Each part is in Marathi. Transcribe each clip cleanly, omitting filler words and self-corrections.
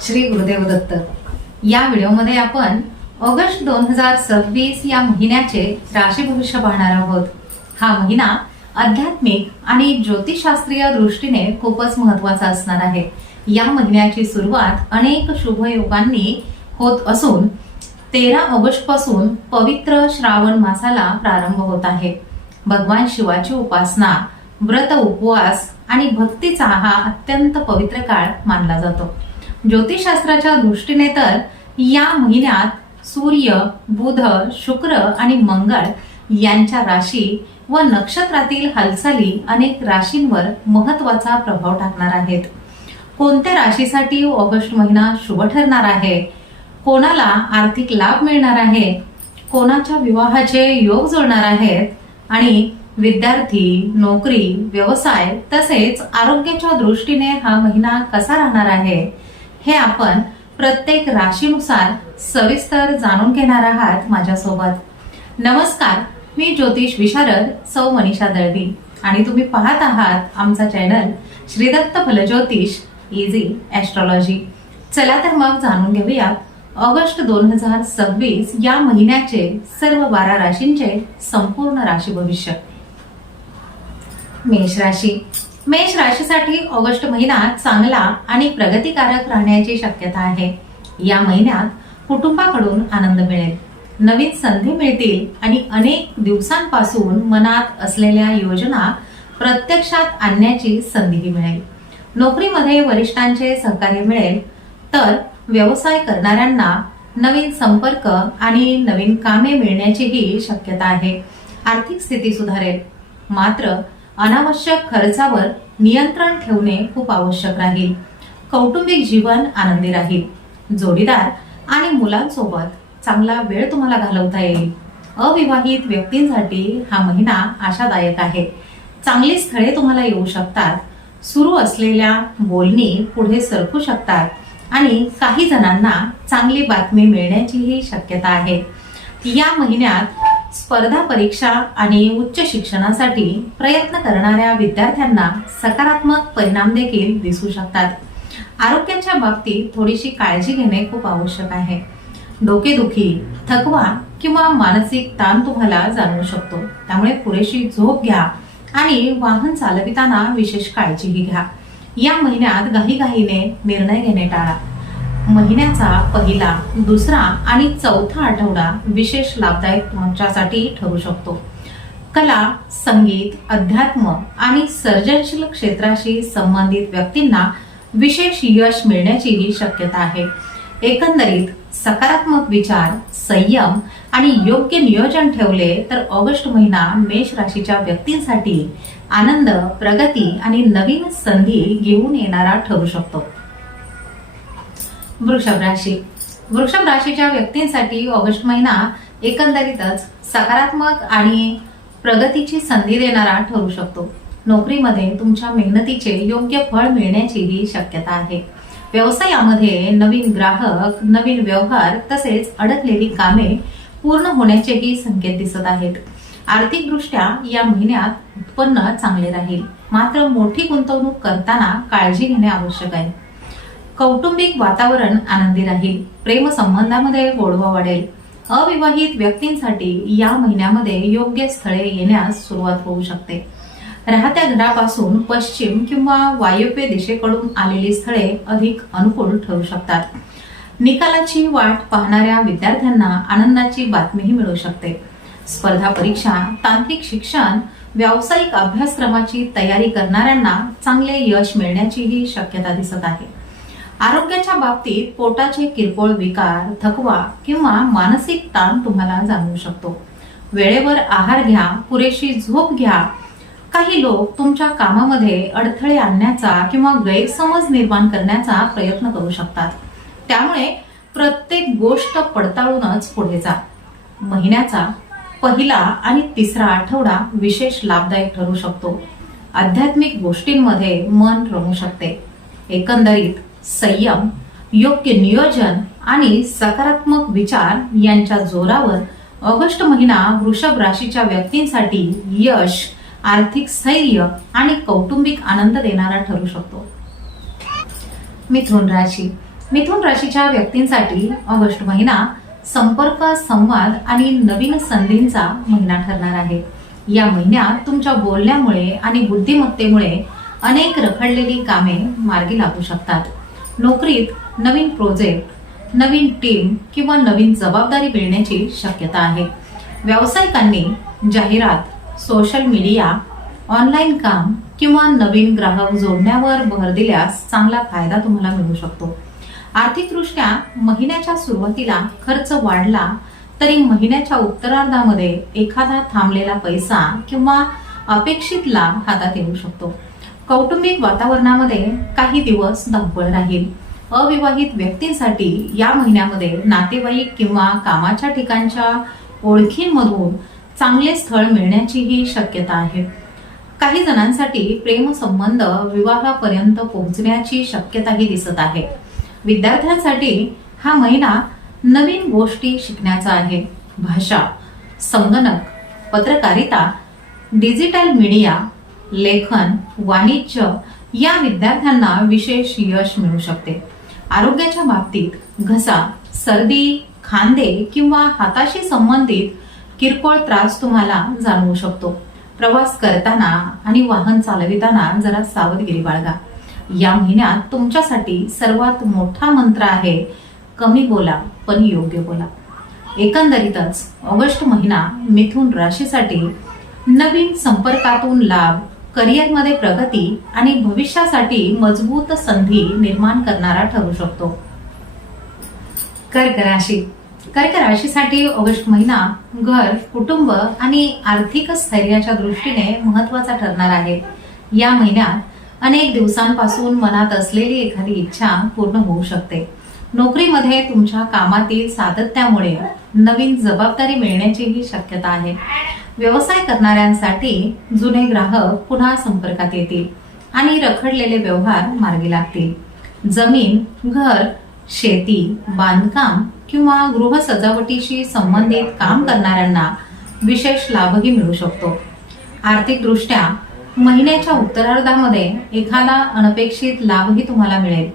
श्री गुरुदेव दत्त। या व्हिडिओमध्ये आपण ऑगस्ट 2026 या महिन्याचे राशी भविष्य पाहणार आहोत। हा महिना आध्यात्मिक आणि ज्योतिषशास्त्रीय दृष्टीने खूपच महत्त्वाचा असणार आहे। या महिन्याची सुरुवात अनेक शुभ योगांनी होत असून 13 ऑगस्ट पासून पवित्र श्रावण मासाला प्रारंभ होत आहे। भगवान शिवाची उपासना, व्रत, उपवास आणि भक्तीचा हा अत्यंत पवित्र काळ मानला जातो। ज्योतिषशास्त्राच्या दृष्टीने तर या महिन्यात सूर्य, बुध, शुक्र आणि मंगळ यांच्या राशी व नक्षत्रातील हालचाली अनेक राशींवर महत्त्वाचा प्रभाव टाकणार आहेत। कोणत्या राशीसाठी ऑगस्ट महिना शुभ ठरणार आहे, कोणाला आर्थिक लाभ मिळणार आहे, कोणाच्या विवाहाचे योग जुळणार आहेत आणि विद्यार्थी, नोकरी, व्यवसाय तसेच आरोग्याच्या दृष्टीने हा महिना कसा राहणार आहे, हे आपण प्रत्येक राशीनुसार सविस्तर जाणून घेणार आहात माझ्यासोबत। नमस्कार, मी ज्योतिष विशारद सौ मनीषा दळवी आणि तुम्ही पाहत आहात आमचा चॅनल श्री दत्त फलज्योतिष इझी ॲस्ट्रॉलॉजी। चला तर मग जाणून घेऊया ऑगस्ट 2026 या महिन्याचे सर्व 12 राशींचे संपूर्ण राशी भविष्य। मेष राशी। मेष राशीसाठी ऑगस्ट महिना चांगला आणि प्रगतिकारक राहण्याची शक्यता आहे। या महिन्यात कुटुंबाकडून आनंद मिळेल, नवीन संधी मिळतील आणि अनेक दिवसांपासून मनात असलेल्या योजना प्रत्यक्षात आणण्याची संधीही मिळेल। नोकरीमध्ये वरिष्ठांचे सहकार्य मिळेल, तर व्यवसाय करणाऱ्यांना नवीन संपर्क आणि नवीन कामे मिळण्याचीही शक्यता आहे। आर्थिक स्थिती सुधारेल, मात्र अनावश्यक खर्चावर नियंत्रण ठेवणे खूप आवश्यक राहील। कौटुंबिक जीवन आनंदी राहील। जोडीदार आणि मुलांसोबत चांगला वेळ तुम्हाला घालवता येईल। अविवाहित व्यक्तींसाठी हा महिना आशादायक आहे। चांगली स्थळे तुम्हाला येऊ शकतात। सुरू असलेल्या बोलणी पुढे सरकू शकतात आणि काही जणांना चांगली बातमी मिळण्याचीही शक्यता आहे। या महिन्यात स्पर्धा परीक्षा आणि उच्च शिक्षणासाठी प्रयत्न करणाऱ्या विद्यार्थ्यांना सकारात्मक परिणाम देखील दिसू शकतात। आरोग्याच्या बाबतीत थोडीशी काळजी घेणे खूप आवश्यक आहे। डोकेदुखी, थकवा किंवा मानसिक ताण तुम्हाला जाणवू शकतो, त्यामुळे पुरेशी झोप घ्या आणि वाहन चालविताना विशेष काळजीही घ्या। या महिन्यात घाईघाईने निर्णय घेणे टाळा। महिन्याचा पहिला, दुसरा आणि चौथा आठवडा विशेष लाभदायक तुमच्यासाठी ठरू शकतो। कला, संगीत, अध्यात्म आणि सर्जनशील क्षेत्राशी संबंधित व्यक्तींना विशेष यश मिळण्याचीही शक्यता आहे। एकंदरीत सकारात्मक विचार, संयम आणि योग्य नियोजन ठेवले तर ऑगस्ट महिना मेष राशीच्या व्यक्तींसाठी आनंद, प्रगती आणि नवीन संधी घेऊन येणारा ठरू शकतो। वृषभ राशी। वृषभ राशीच्या व्यक्तींसाठी ऑगस्ट महिना एकंदरीतच सकारात्मक आणि प्रगतीची संधी देणारा ठरू शकतो। नोकरीमध्ये तुमच्या मेहनतीचे योग्य फळ मिळण्याचीही शक्यता आहे। व्यवसायामध्ये नवीन ग्राहक, नवीन व्यवहार तसेच अडकलेली कामे पूर्ण होण्याचेही संकेत दिसत आहेत। आर्थिकदृष्ट्या या महिन्यात उत्पन्न चांगले राहील, मात्र मोठी गुंतवणूक करताना काळजी घेणे आवश्यक आहे। कौटुंबिक वातावरण आनंदी राहील। प्रेम संबंधामध्ये गोडवा वाढेल। अविवाहित व्यक्तींसाठी या महिन्यामध्ये योग्य स्थळे येण्यास सुरुवात होऊ शकते। राहत्या घरापासून पश्चिम किंवा वायव्य दिशेकडून आलेली स्थळे अधिक अनुकूल ठरू शकतात। निकालाची वाट पाहणाऱ्या विद्यार्थ्यांना आनंदाची बातमीही मिळू शकते। स्पर्धा परीक्षा, तांत्रिक शिक्षण, व्यावसायिक अभ्यासक्रमाची तयारी करणाऱ्यांना चांगले यश मिळण्याचीही शक्यता दिसत आहे। आरोग्याच्या बाबतीत पोटाचे किरकोळ विकार, थकवा किंवा मानसिक ताण तुम्हाला जाणवू शकतो। वेळेवर आहार घ्या, पुरेशी झोप घ्या। काही लोक तुमच्या कामामध्ये अडथळे आणण्याचा किंवा गैरसमज निर्माण करण्याचा प्रयत्न करू शकतात, त्यामुळे प्रत्येक गोष्ट पडताळूनच पुढे जा। महिन्याचा पहिला आणि तिसरा आठवडा विशेष लाभदायक ठरू शकतो। आध्यात्मिक गोष्टींमध्ये मन रमू शकते। एकंदरीत संयम, योग्य नियोजन आणि सकारात्मक विचार यांच्या जोरावर ऑगस्ट महिना वृषभ राशीच्या व्यक्तींसाठी यश, आर्थिक स्थैर्य आणि कौटुंबिक आनंद देणारा ठरू शकतो। मिथुन राशी। मिथुन राशीच्या व्यक्तींसाठी ऑगस्ट महिना संपर्क, संवाद आणि नवीन संधींचा महिना ठरणार आहे. या महिन्यात तुमच्या बोलण्यामुळे आणि बुद्धिमत्तेमुळे अनेक रखडलेली कामे मार्गी लागू शकतात. नोकरीत नवीन प्रोजेक्ट, नवीन टीम किंवा नवीन जबाबदारी मिळण्याची शक्यता आहे. व्यावसायिकांनी जाहिरात, सोशल मीडिया, ऑनलाईन काम किंवा नवीन ग्राहक जोडण्यावर भर दिल्यास चांगला फायदा तुम्हाला मिळू शकतो. आर्थिकदृष्ट्या महिन्याच्या सुरुवातीला खर्च वाढला तरी महिन्याच्या उत्तरार्धामध्ये एखादा थांबलेला पैसा किंवा अपेक्षित लाभ हातात येऊ शकतो. कौटुंबिक वातावरणामध्ये काही दिवस धावपळ राहील. अविवाहित व्यक्तींसाठी या महिन्यामध्ये नातेवाईक किंवा कामाच्या ठिकाणच्या ओळखींमधून चांगले स्थळ मिळण्याचीही शक्यता आहे. काही जणांसाठी प्रेम संबंध विवाहापर्यंत पोहोचण्याची शक्यताही दिसत आहे. विद्यार्थ्यांसाठी हा महिना नवीन गोष्टी शिकण्याचा आहे. भाषा, संगणक, पत्रकारिता, डिजिटल मीडिया, लेखन, वाणिज्य या विद्यार्थ्यांना विशेष यश मिळू शकते. आरोग्याच्या बाबतीत घसा, सर्दी, खांदे किंवा हाताशी संबंधित किरकोळ त्रास तुम्हाला जाणवू शकतो. प्रवास करताना आणि वाहन चालविताना जरा सावधगिरी बाळगा. या महिन्यात तुमच्यासाठी सर्वात मोठा मंत्र आहे कमी बोला पण योग्य बोला. एकंदरीतच ऑगस्ट महिना मिथुन राशीसाठी नवीन संपर्कातून लाभ, करिअरमध्ये प्रगती आणि भविष्यासाठी मजबूत संधी निर्माण करणारा ठरू शकतो. कर्क राशी. कर्क राशीसाठी ऑगस्ट महिना घर, कुटुंब आणि आर्थिक स्थैर्याच्या दृष्टीने महत्वाचा ठरणार आहे. या महिन्यात अनेक दिवसांपासून मनात असलेली एखादी इच्छा पूर्ण होऊ शकते. नोकरीमध्ये तुमच्या कामातील सातत्यामुळे नवीन जबाबदारी मिळण्याचीही शक्यता आहे. व्यवसाय करणाऱ्यांसाठी जुने ग्राहक पुन्हा संपर्कात येतील आणि रखडलेले व्यवहार मार्गी लागतील. जमीन, घर, शेती, बांधकाम किंवा गृह सजावटीशी संबंधित काम करणाऱ्यांना विशेष लाभही मिळू शकतो. आर्थिकदृष्ट्या महिन्याच्या उत्तरार्धामध्ये एखादा अनपेक्षित लाभही तुम्हाला मिळेल.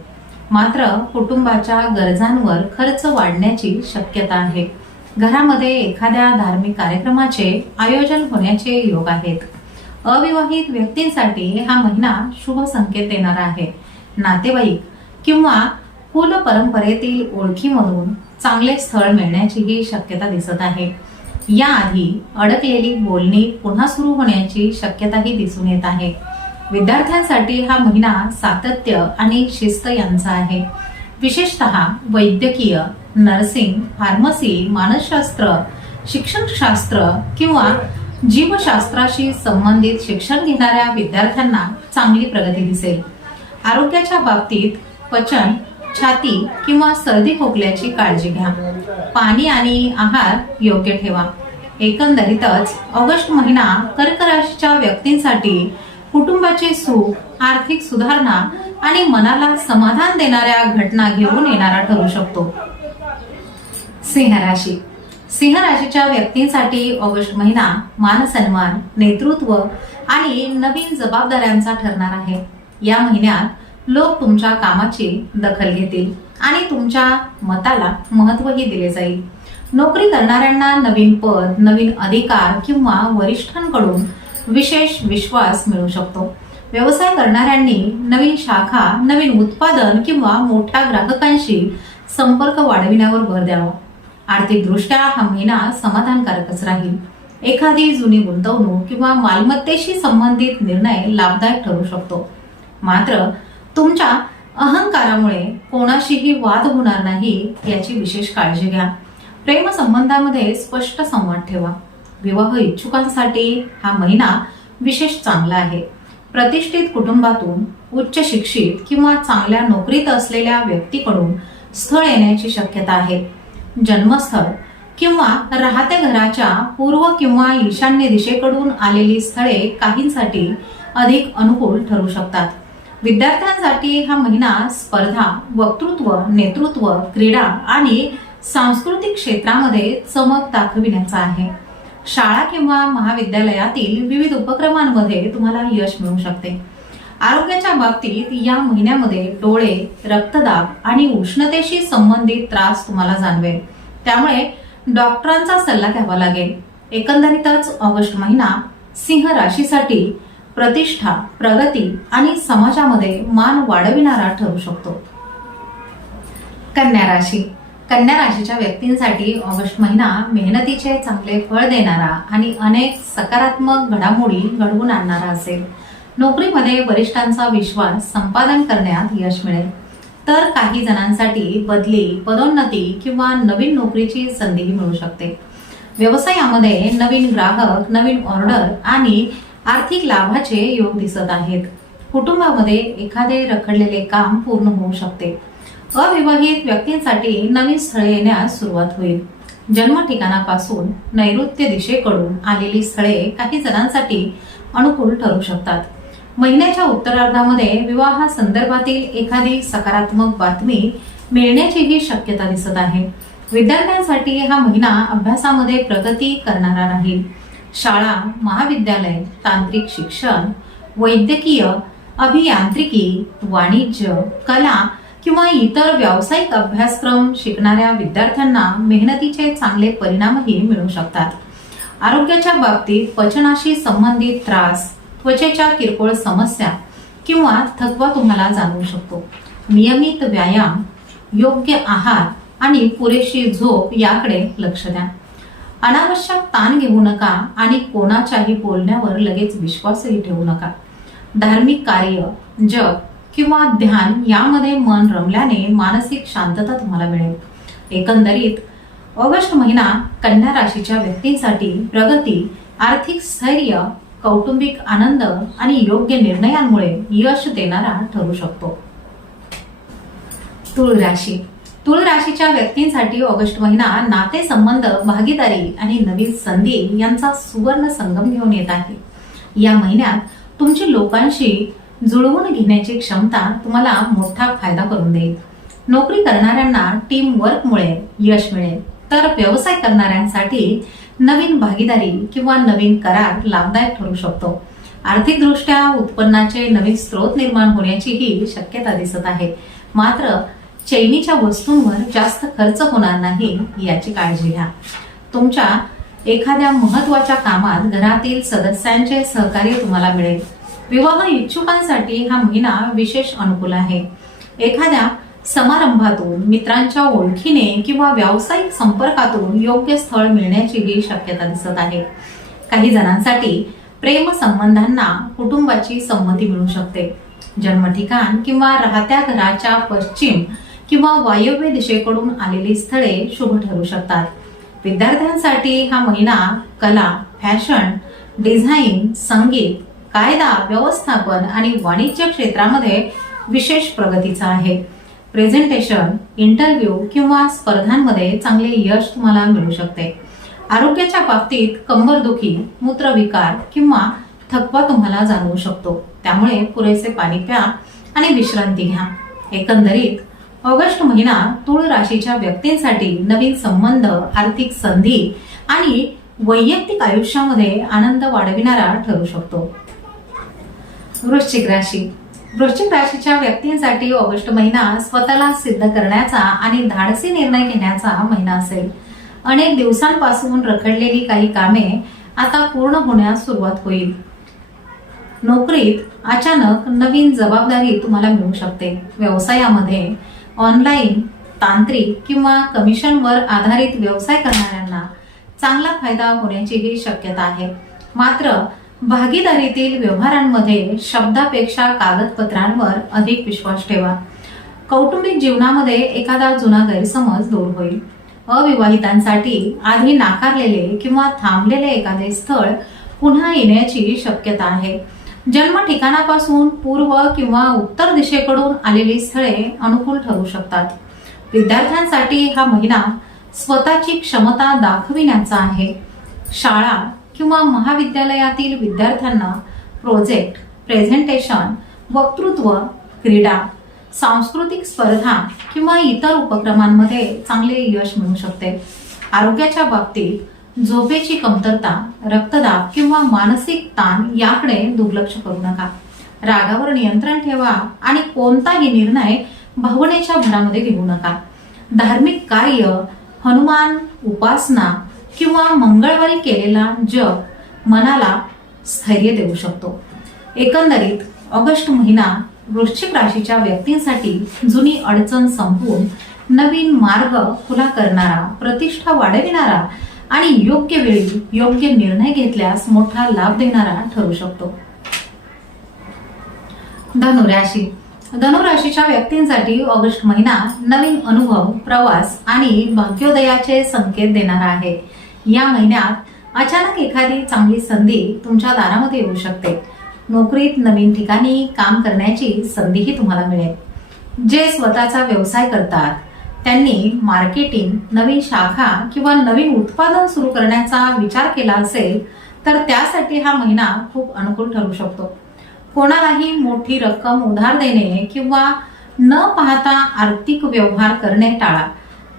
मात्र कुटुंबाच्या गरजांवर खर्च वाढण्याची शक्यता आहे. घरामध्ये एखाद्या धार्मिक कार्यक्रमाचे आयोजन होण्याचे योग आहेत. अविवाहित व्यक्तींसाठी हा महिना शुभ संकेत देणारा आहे. नातेवाईक किंवा कुल परंपरेतील ओळखीमधून चांगले स्थळ मिळण्याचीही शक्यता दिसत आहे. याआधी अडकलेली बोलणी पुन्हा सुरू होण्याची शक्यताही दिसून येत आहे. विद्यार्थ्यांसाठी हा महिना सातत्य आणि शिस्त यांचा आहे. विशेषतः वैद्यकीय, नर्सिंग, फार्मसी, मानसशास्त्र, शिक्षणशास्त्र किंवा जीवशास्त्राशी संबंधित शिक्षण घेणाऱ्या विद्यार्थ्यांना चांगली प्रगती दिसेल. आरोग्याच्या बाबतीत पचन, छाती किंवा सर्दी खोकल्याची काळजी घ्या. पाणी आणि आहार योग्य ठेवा. एकंदरीतच ऑगस्ट महिना कर्क राशीच्या व्यक्तींसाठी कुटुंबाचे सुख, आर्थिक सुधारणा आणि मनाला समाधान देणाऱ्या घटना घेऊन येणारा ठरू शकतो. सिंह राशी. सिंह राशीच्या व्यक्तींसाठी ऑगस्ट महिना मान सन्मान, नेतृत्व आणि नवीन जबाबदाऱ्यांचा ठरणार आहे. या महिन्यात लोक तुमच्या कामाची दखल घेतील आणि तुमच्या मताला महत्त्वही दिले जाईल. नोकरी करणाऱ्यांना नवीन पद, नवीन अधिकार किंवा वरिष्ठांकडून विशेष विश्वास मिळू शकतो. व्यवसाय करणाऱ्यांनी नवीन शाखा, नवीन उत्पादन किंवा मोठ्या ग्राहकांशी संपर्क वाढविण्यावर भर द्यावा. आर्थिकदृष्ट्या हा महिना समाधानकारकच राहील. एखादी जुनी गुंतवणूक किंवा मालमत्तेशी संबंधित निर्णय लाभदायक ठरू शकतो. मात्र तुमच्या अहंकारामुळे कोणाशीही वाद होणार नाही याची विशेष काळजी घ्या. प्रेम संबंधामध्ये स्पष्ट संवाद ठेवा. विवाह इच्छुकांसाठी हा महिना विशेष चांगला आहे. प्रतिष्ठित कुटुंबातून उच्च शिक्षित किंवा चांगल्या नोकरीत असलेल्या व्यक्तीकडून स्थळ येण्याची शक्यता आहे. जन्मस्थळ किंवा राहत्या घराच्या पूर्व किंवा ईशान्य दिशेकडून आलेली स्थळे काहींसाठी अधिक अनुकूल ठरू शकतात. विद्यार्थ्यांसाठी हा महिना स्पर्धा, वक्तृत्व, नेतृत्व, क्रीडा आणि सांस्कृतिक क्षेत्रामध्ये चमक दाखविण्याचा आहे. शाळा किंवा महाविद्यालयातील विविध उपक्रमांमध्ये तुम्हाला यश मिळू शकते. आरोग्याच्या बाबतीत या महिन्यामध्ये डोळे, रक्तदाब आणि उष्णतेशी संबंधित त्रास तुम्हाला जाणवेल, त्यामुळे डॉक्टरांचा सल्ला घ्यावा लागेल. एकंदरीतच ऑगस्ट महिना सिंह राशीसाठी प्रतिष्ठा, प्रगती आणि समाजामध्ये मान वाढविणारा ठरू शकतो. कन्या राशी. कन्या राशीच्या व्यक्तींसाठी ऑगस्ट महिना मेहनतीचे चांगले फळ देणारा आणि अनेक सकारात्मक घडामोडी घडवून आणणारा असेल. नोकरीमध्ये वरिष्ठांचा विश्वास संपादन करण्यात यश मिळेल, तर काही जणांसाठी बदली, पदोन्नती किंवा नवीन नोकरीची संधी मिळू शकते. व्यवसायामध्ये नवीन ग्राहक, नवीन ऑर्डर आणि आर्थिक लाभाचे योग दिसत आहेत. कुटुंबामध्ये एखादे रखडलेले काम पूर्ण होऊ शकते. अविवाहित व्यक्तींसाठी नवीन स्थळे येण्यास सुरुवात होईल. जन्म ठिकाणापासून नैऋत्य दिशेकडून आलेली स्थळे काही जणांसाठी अनुकूल ठरू शकतात. महिन्याच्या उत्तरार्धामध्ये विवाह संदर्भातील एखादी सकारात्मक बातमी मिळण्याचीही शक्यता दिसत आहे. विद्यार्थ्यांसाठी हा महिना अभ्यासामध्ये प्रगती करणारा राहील. शाळा, महाविद्यालय, तांत्रिक शिक्षण, वैद्यकीय, अभियांत्रिकी, वाणिज्य, कला किंवा इतर व्यावसायिक अभ्यासक्रम शिकणाऱ्या विद्यार्थ्यांना मेहनतीचे चांगले परिणामही मिळू शकतात. आरोग्याच्या बाबतीत पचनाशी संबंधित त्रास, त्वचेच्या किरकोळ समस्या किंवा थकवा तुम्हाला जाणवू शकतो. नियमित व्यायाम, योग्य आहार आणि पुरेशी झोप याकडे लक्ष द्या. अनावश्यक ताण घेऊ नका आणि कोणाच्याही बोलण्यावर लगेच विश्वासही ठेवू नका. धार्मिक कार्य, जप किंवा ध्यान यामध्ये मन रमल्याने मानसिक शांतता तुम्हाला मिळेल. एकंदरीत ऑगस्ट महिना कन्या राशीच्या व्यक्तींसाठी प्रगती, आर्थिक स्थैर्य, कौटुंबिक आनंद आणि योग्य निर्णयांमुळे यश देणारा ठरू शकतो. तुळ राशी. तुळ राशीच्या व्यक्तींसाठी ऑगस्ट महिना नातेसंबंध, भागीदारी आणि नवीन संधी यांचा सुवर्ण संगम घेऊन येत आहे. या महिन्यात तुमची लोकांशी जुळवून घेण्याची क्षमता तुम्हाला मोठा फायदा करून देईल. नोकरी करणाऱ्यांना टीम वर्कमुळे यश मिळेल, तर व्यवसाय करणाऱ्यांसाठी नवीन भागीदारी किंवा नवीन करार लाभदायक ठरू शकतो. आर्थिकदृष्ट्या उत्पन्नाचे नवीन स्रोत निर्माण होण्याचीही शक्यता दिसत आहे. मात्र चैनीच्या वस्तूंवर जास्त खर्च होणार नाही याची काळजी घ्या. तुमच्या एखाद्या महत्वाच्या कामात घरातील सदस्यांचे सहकार्य तुम्हाला मिळेल. विवाह इच्छुकांसाठी हा महिना विशेष अनुकूल आहे. एखाद्या समारंभातून, मित्रांच्या ओळखीने किंवा व्यावसायिक संपर्कातून योग्य स्थळ मिळण्याचीही शक्यता दिसत आहे. काही जणांसाठी प्रेम संबंधांना कुटुंबाची संमती मिळू शकते. जन्म ठिकाण किंवा राहत्या घराच्या पश्चिम किंवा वायव्य दिशेकडून आलेली स्थळे शुभ ठरू शकतात. विद्यार्थ्यांसाठी हा महिना कला, फॅशन, डिझाईन, संगीत, कायदा, व्यवस्थापन आणि वाणिज्य क्षेत्रामध्ये विशेष प्रगतीचा आहे. प्रेझेंटेशन, इंटरव्ह्यू किंवा स्पर्धांमध्ये चांगले यश तुम्हाला मिळू शकते. आरोग्याच्या बाबतीत कंबरदुखी, मूत्रविकार किंवा थकवा तुम्हाला जाणवू शकतो, त्यामुळे पुरेसे पाणी प्या आणि विश्रांती घ्या. एकंदरीत ऑगस्ट महिना तुळ राशीच्या व्यक्तींसाठी नवीन संबंध, आर्थिक संधी आणि वैयक्तिक आयुष्यामध्ये आनंद वाढविणारा ठरू शकतो. वृश्चिक राशी. वृश्चिक राशीच्या व्यक्तींसाठी ऑगस्ट महिना स्वतःला सिद्ध करण्याचा आणि धाडसी निर्णय घेण्याचा महिना असेल. अनेक दिवसांपासून रखडलेली काही कामे आता पूर्ण होण्यास सुरुवात होईल. नोकरीत अचानक नवीन जबाबदारी तुम्हाला मिळू शकते. व्यवसायामध्ये ऑनलाईन, तांत्रिक किंवा कमिशनवर आधारित व्यवसाय करणाऱ्यांना चांगला फायदा होण्याचीही शक्यता आहे. मात्र भागीदारीतील व्यवहारांमध्ये शब्दापेक्षा कागदपत्रांवर अधिक विश्वास ठेवा. कौटुंबिक जीवनामध्ये एखादा जुना गैरसमज दूर होईल. अविवाहितांसाठी आधी नाकारलेले किंवा थांबलेले एखादे स्थळ पुन्हा येण्याची शक्यता आहे. जन्म ठिकाणापासून पूर्व किंवा उत्तर दिशेकडून आलेली स्थळे अनुकूल ठरू शकतात. विद्यार्थ्यांसाठी हा महिना स्वतःची क्षमता दाखविण्याचा आहे. शाळा किंवा महाविद्यालयातील विद्यार्थ्यांना प्रोजेक्ट, प्रेझेंटेशन, वक्तृत्व, क्रीडा, सांस्कृतिक स्पर्धा किंवा इतर उपक्रमांमध्ये चांगले यश मिळू शकते. आरोग्याच्या बाबतीत झोपेची कमतरता, रक्तदाब किंवा मानसिक ताण याकडे दुर्लक्ष करू नका. रागावर नियंत्रण ठेवा आणि कोणताही निर्णय भावनेच्या भरामध्ये घेऊ नका. धार्मिक कार्य, हनुमान उपासना किंवा मंगळवारी केलेला जप मनाला स्थैर्य देऊ शकतो. एकंदरीत ऑगस्ट महिना वृश्चिक राशीच्या व्यक्तींसाठी जुनी अडचण संपवून नवीन मार्ग खुला करणारा, प्रतिष्ठा वाढविणारा आणि योग्य वेळी योग्य निर्णय घेतल्यास मोठा लाभ देणारा ठरू शकतो. धनुराशी. धनुराशीच्या व्यक्तींसाठी ऑगस्ट महिना नवीन अनुभव, प्रवास आणि भाग्योदयाचे संकेत देणारा आहे. या महिन्यात अचानक एखादी चांगली संधी तुमच्या दारामध्ये येऊ शकते. नोकरीत नवीन ठिकाणी काम करण्याची संधीही तुम्हाला मिळेल. जे स्वतःचा व्यवसाय करतात त्यांनी मार्केटिंग, नवीन शाखा किंवा नवीन उत्पादन सुरू करण्याचा विचार केला असेल तर त्यासाठी हा महिना खूप अनुकूल ठरू शकतो. कोणालाही मोठी रक्कम उधार देणे किंवा न पाहता आर्थिक व्यवहार करणे टाळा.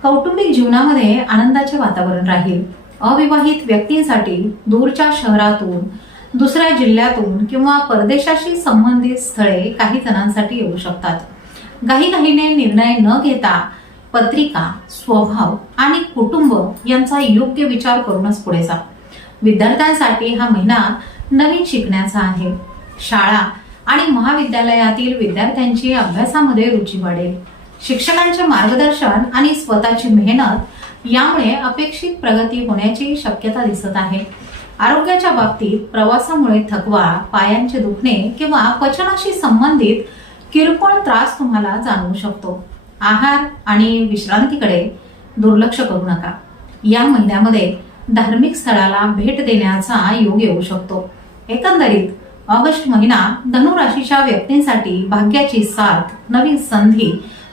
कौटुंबिक जीवनामध्ये आनंदाचे वातावरण राहील. अविवाहित व्यक्तींसाठी दूरच्या शहरातून, दुसऱ्या जिल्ह्यातून किंवा परदेशाशी संबंधित स्थळे काही जणांसाठी येऊ शकतात. घाईघाईने निर्णय न घेता पत्रिका, स्वभाव आणि कुटुंब यांचा योग्य विचार करूनच पुढे जा. विद्यार्थ्यांसाठी हा महिना नवीन शिकण्याचा आहे. शाळा आणि महाविद्यालयातील विद्यार्थ्यांची अभ्यासामध्ये रुची वाढेल. शिक्षकांचे मार्गदर्शन आणि स्वतःची मेहनत यामुळे अपेक्षित प्रगती होण्याची शक्यता दिसत आहे. आरोग्याच्या बाबतीत प्रवासामुळे थकवा, पायांचे दुखणे किंवा पचनाशी संबंधित किरकोळ त्रास तुम्हाला जाणवू शकतो. आहार आणि विश्रांतीकडे दुर्लक्ष करू नका. या महिन्यामध्ये धार्मिक स्थळाला भेट देण्याचा योग येऊ शकतो. एकंदरीत ऑगस्ट महिना धनु राशीच्या व्यक्तींसाठी भाग्याची साथ, नवीन संधी,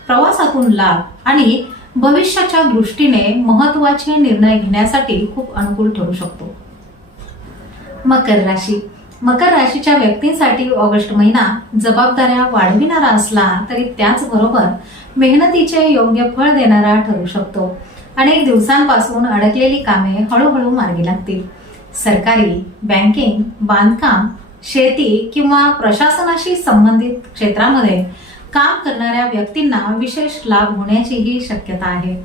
प्रवासातून लाभ आणि भविष्याच्या दृष्टीने महत्त्वाचे निर्णय घेण्यासाठी खूप अनुकूल ठरू शकतो. मकर राशी. मकर राशीच्या व्यक्तींसाठी ऑगस्ट महिना जबाबदाऱ्या वाढविणारा असला तरी त्याचबरोबर मेहनतीचे योग्य फळ देणारा ठरू शकतो. अनेक दिवसांपासून अडकलेली कामे हळूहळू मार्गी लागतील. सरकारी, बँकिंग, बांधकाम, शेती किंवा प्रशासनाशी संबंधित क्षेत्रामध्ये काम करणाऱ्या व्यक्तींना विशेष लाभ होण्याचीही शक्यता आहे.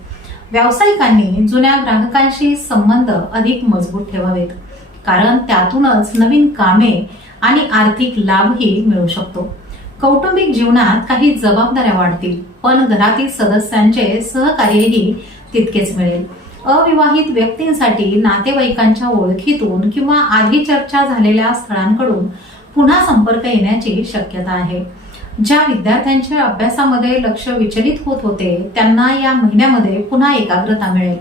व्यावसायिकांनी जुन्या ग्राहकांशी संबंध अधिक मजबूत ठेवावेत, कारण त्यातूनच नवीन कामे आणि आर्थिक लाभही मिळू शकतो. कौटुंबिक जीवनात काही जबाबदाऱ्या वाढतील, पण घरातील सदस्यांचे सहकार्यही तितकेच मिळेल. अविवाहित व्यक्तींसाठी नातेवाईकांच्या ओळखीतून किंवा आधी चर्चा झालेल्या स्थळांकडून पुन्हा संपर्क येण्याची शक्यता आहे. ज्या विद्यार्थ्यांच्या अभ्यासामध्ये लक्ष विचलित होत होते त्यांना या महिन्यामध्ये पुन्हा एकाग्रता मिळेल.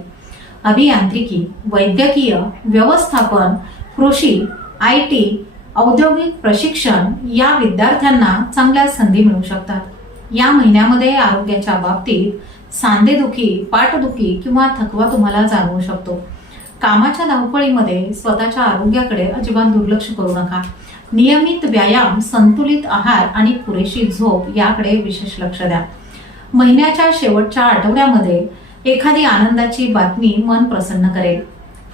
अभियांत्रिकी, वैद्यकीय, व्यवस्थापन, कृषी, IT, औद्योगिक प्रशिक्षण या विद्यार्थ्यांना चांगल्या संधी मिळू शकतात. या महिन्यामध्ये आरोग्याच्या बाबतीत सांधेदुखी, पाठदुखी किंवा थकवा तुम्हाला जाणवू शकतो. कामाच्या धावपळीमध्ये स्वतःच्या आरोग्याकडे अजिबात दुर्लक्ष करू नका. नियमित व्यायाम, संतुलित आहार आणि पुरेशी झोप याकडे विशेष लक्ष द्या. महिन्याच्या शेवटच्या आठवड्यामध्ये एखादी आनंदाची बातमी मन प्रसन्न करेल.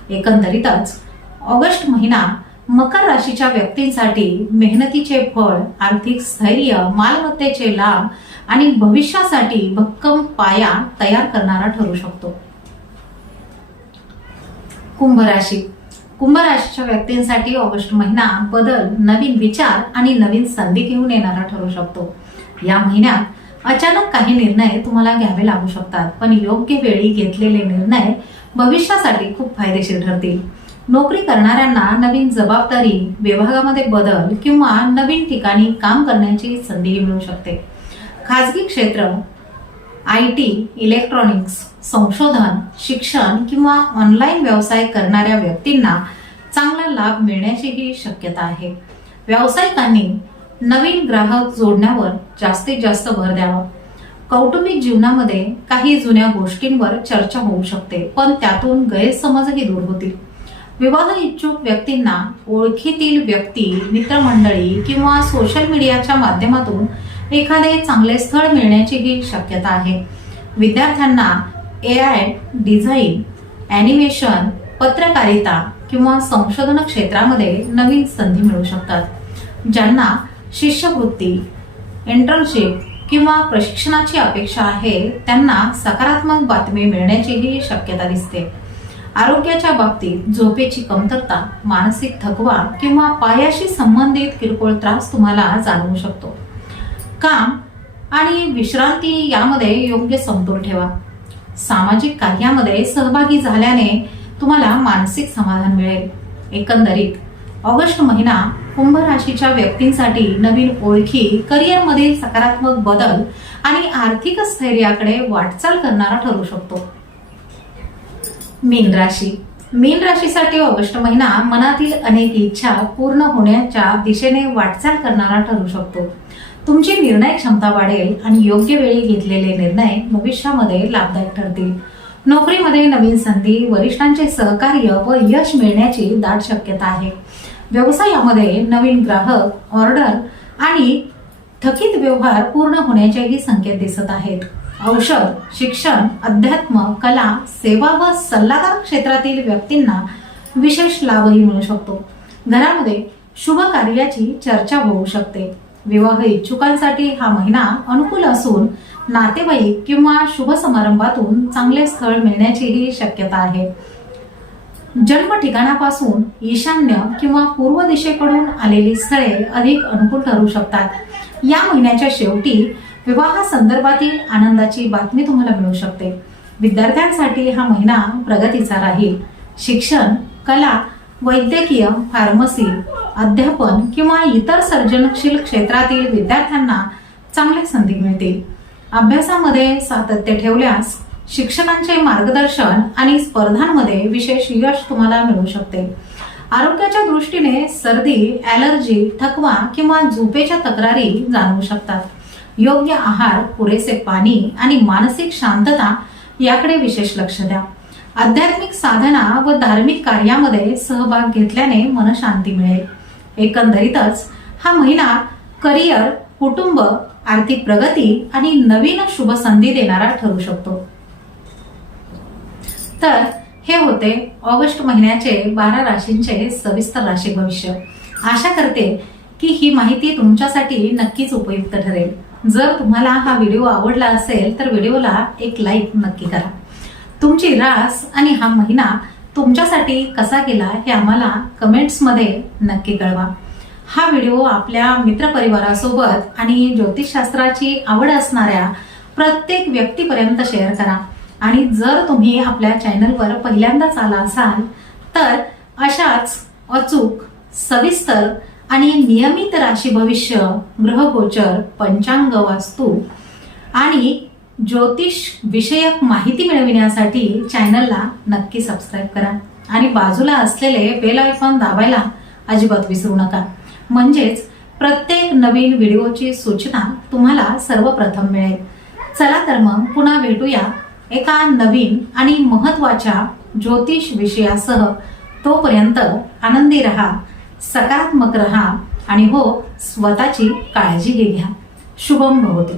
एकंदरीतच ऑगस्ट महिना मकर राशीच्या व्यक्तींसाठी मेहनतीचे फळ, आर्थिक स्थैर्य, मालमत्तेचे लाभ आणि भविष्यासाठी भक्कम पाया तयार करणारा ठरू शकतो. कुंभ राशी. कुंभ राशीच्या व्यक्तींसाठी ऑगस्ट महिना बदल, नवीन विचार आणि नवीन संधी घेऊन येणारा ठरू शकतो. या महिन्यात अचानक काही निर्णय तुम्हाला घ्यावे लागू शकतात, पण योग्य वेळी घेतलेले निर्णय भविष्यासाठी खूप फायदेशीर ठरतील. नोकरी करणाऱ्यांना नवीन जबाबदारी, विभागामध्ये बदल किंवा नवीन ठिकाणी काम करण्याची संधी मिळू शकते. खाजगी क्षेत्र, IT, इलेक्ट्रॉनिक्स, संशोधन, शिक्षण किंवा ऑनलाईन व्यवसाय करणाऱ्या व्यक्तींना चांगला लाभ मिळण्याचीही शक्यता आहे. व्यावसायिकांनी नवीन ग्राहक जोडण्यावर जास्तीत जास्त भर द्यावा. कौटुंबिक जीवनामध्ये काही जुन्या गोष्टींवर चर्चा होऊ शकते, पण त्यातून गैरसमजही दूर होतील. विवाह इच्छुक व्यक्तींना ओळखीतील व्यक्ती, मित्रमंडळी किंवा सोशल मीडियाच्या माध्यमातून एखादे चांगले स्थळ मिळण्याचीही शक्यता आहे. विद्यार्थ्यांना AI, डिझाईन, ॲनिमेशन, पत्रकारिता किंवा संशोधन क्षेत्रामध्ये नवीन संधी मिळू शकतात. ज्यांना शिष्यवृत्ती, इंटर्नशिप किंवा प्रशिक्षणाची अपेक्षा आहे त्यांना सकारात्मक बातमी मिळण्याचीही शक्यता दिसते. आरोग्याच्या बाबतीत झोपेची कमतरता, मानसिक थकवा किंवा पायाशी संबंधित किरकोळ त्रास तुम्हाला जाणवू शकतो. काम आणि विश्रांती यामध्ये योग्य समतोल ठेवा. सामाजिक कार्यामध्ये सहभागी झाल्याने तुम्हाला मानसिक समाधान मिळेल. एकंदरीत ऑगस्ट महिना कुंभ राशीच्या व्यक्तींसाठी नवीन ओळखी, करिअरमधील सकारात्मक बदल आणि आर्थिक स्थैर्याकडे वाटचाल करणारा ठरू शकतो. मीन राशी. मीन राशीसाठी ऑगस्ट महिना मनातील अनेक इच्छा पूर्ण होण्याच्या दिशेने वाटचाल करणारा ठरू शकतो. तुमची निर्णय क्षमता वाढेल आणि योग्य वेळी घेतलेले निर्णय भविष्यामध्ये लाभदायक ठरतील. नोकरीमध्ये नवीन संधी, वरिष्ठांचे सहकार्य व यश मिळण्याची दाट शक्यता आहे. व्यवसायामध्ये नवीन ग्राहक, ऑर्डर आणि थकीत व्यवहार पूर्ण होण्याचेही संकेत दिसत आहेत. औषध, शिक्षण, अध्यात्म, कला, सेवा व सल्लागार क्षेत्रातील व्यक्तींना विशेष लाभही मिळू शकतो. घरामध्ये शुभ कार्याची चर्चा होऊ शकते. विवाह इच्छुकांसाठी हा महिना अनुकूल असून नातेवाईक किंवा शुभ समारंभातून चांगले स्थळ मिळण्याचीही शक्यता आहे. जन्म ठिकाणापासून ईशान्य किंवा पूर्व दिशेकडून आलेली स्थळे अधिक अनुकूल ठरू शकतात. या महिन्याच्या शेवटी विवाह संदर्भातील आनंदाची बातमी तुम्हाला मिळू शकते. विद्यार्थ्यांसाठी हा महिना प्रगतीचा राहील. शिक्षण, कला, वैद्यकीय, फार्मसी, अध्यापन किंवा इतर सर्जनशील क्षेत्रातील विद्यार्थ्यांना चांगल्या संधी मिळतील. अभ्यासामध्ये सातत्य ठेवल्यास शिक्षकांचे मार्गदर्शन आणि स्पर्धांमध्ये विशेष यश तुम्हाला मिळू शकते. आरोग्याच्या दृष्टीने सर्दी, ॲलर्जी, थकवा किंवा झोपेच्या तक्रारी जाणवू शकतात. योग्य आहार, पुरेसे पाणी आणि मानसिक शांतता याकडे विशेष लक्ष द्या. आध्यात्मिक साधना व धार्मिक कार्यामध्ये सहभाग घेतल्याने मनशांती मिळेल. एकंदरीतच हा महिना करिअर, कुटुंब, आर्थिक प्रगती आणि नवीन शुभ संधी देणारा ठरू शकतो. तर हे होते ऑगस्ट महिन्याचे 12 राशींचे सविस्तर राशी भविष्य. आशा करते की ही माहिती तुमच्यासाठी नक्कीच उपयुक्त ठरेल. जर तुम्हाला हा व्हिडिओ आवडला असेल तर व्हिडिओला एक लाईक नक्की करा. तुमची रास आणि हा महिना तुमच्यासाठी कसा गेला हे आम्हाला कमेंट्समध्ये नक्की कळवा. हा व्हिडिओ आपल्या मित्रपरिवारासोबत आणि ज्योतिषशास्त्राची आवड असणाऱ्या प्रत्येक व्यक्तीपर्यंत शेअर करा. आणि जर तुम्ही आपल्या चॅनलवर पहिल्यांदाच आला असाल तर अशाच अचूक, सविस्तर आणि नियमित राशी भविष्य, ग्रहगोचर, पंचांग, वास्तू आणि ज्योतिष विषयक माहिती मिळविण्यासाठी चॅनलला नक्की सबस्क्राईब करा आणि बाजूला असलेले बेल आयकॉन दाबायला अजिबात विसरू नका. म्हणजेच प्रत्येक नवीन व्हिडिओची सूचना तुम्हाला सर्वप्रथम मिळेल. चला तर मग पुन्हा भेटूया एका नवीन आणि महत्त्वाच्या ज्योतिष विषयासह. तोपर्यंत आनंदी रहा, सकारात्मक रहा आणि हो, स्वतःची काळजी घ्या. शुभम भवतु.